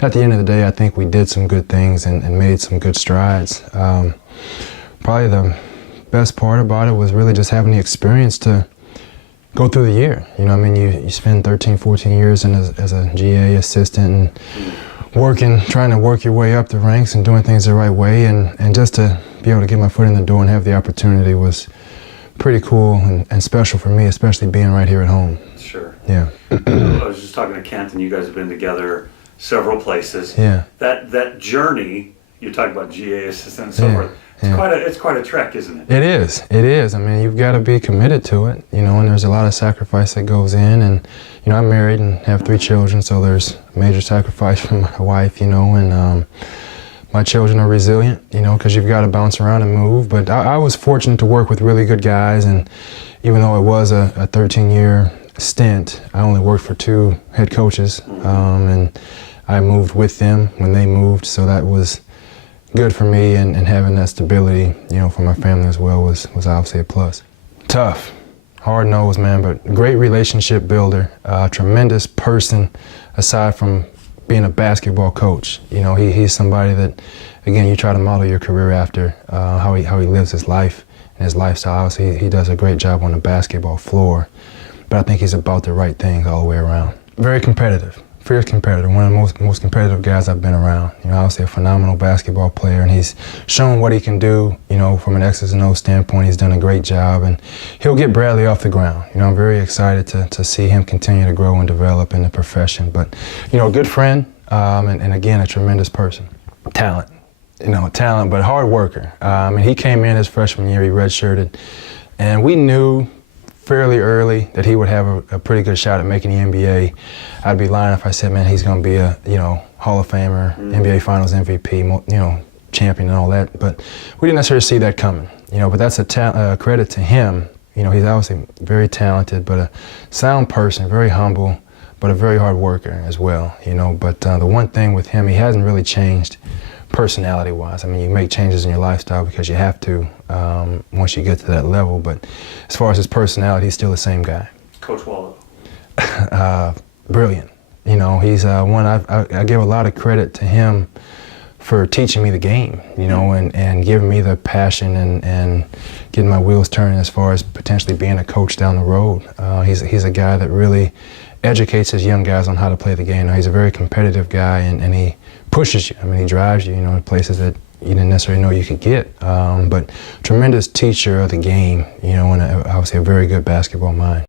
At the end of the day, I think we did some good things and made some good strides. Probably the best part about it was really just having the experience to go through the year. You know, I mean, you spend 13, 14 years as a GA assistant and trying to work your way up the ranks and doing things the right way, and just to be able to get my foot in the door and have the opportunity was pretty cool and special for me, especially being right here at home. Sure. Yeah. I was just talking to Kent, and you guys have been together several places. Yeah. That journey, you talk about GA assistant and so forth, it's quite a trek, isn't it? It is. It is. I mean, you've got to be committed to it, you know, and there's a lot of sacrifice that goes in. And, you know, I'm married and have 3 children, so there's major sacrifice from my wife, you know, and my children are resilient, you know, because you've got to bounce around and move. But I was fortunate to work with really good guys, and even though it was a 13-year stint, I only worked for 2 head coaches, and I moved with them when they moved, so that was good for me, and having that stability, you know, for my family as well was obviously a plus. Tough, hard-nosed, man, but great relationship builder, tremendous person aside from being a basketball coach. You know, he's somebody that, again, you try to model your career after, how he lives his life and his lifestyle. Obviously, he does a great job on the basketball floor, but I think he's about the right things all the way around. Very competitive. Fierce competitor, one of the most competitive guys I've been around. You know, obviously a phenomenal basketball player, and he's shown what he can do, you know, from an X's and O's standpoint. He's done a great job, and he'll get Bradley off the ground. You know, I'm very excited to see him continue to grow and develop in the profession. But, you know, a good friend, and again, a tremendous person. Talent, you know, but hard worker. And he came in his freshman year, he redshirted, and we knew fairly early that he would have a pretty good shot at making the NBA. I'd be lying if I said, man, he's going to be a, you know, Hall of Famer, NBA Finals MVP, you know, champion and all that. But we didn't necessarily see that coming, you know. But that's a credit to him. You know, he's obviously very talented, but a sound person, very humble, but a very hard worker as well, you know. But the one thing with him, he hasn't really changed personality-wise. I mean, you make changes in your lifestyle because you have to once you get to that level. But as far as his personality, he's still the same guy. Coach Wallow. Brilliant. You know, he's one I give a lot of credit to him for teaching me the game, you know, and giving me the passion and getting my wheels turning as far as potentially being a coach down the road. He's a guy that really educates his young guys on how to play the game. Now, he's a very competitive guy, and he pushes you. I mean, he drives you, you know, to places that you didn't necessarily know you could get. But tremendous teacher of the game, you know, and obviously a very good basketball mind.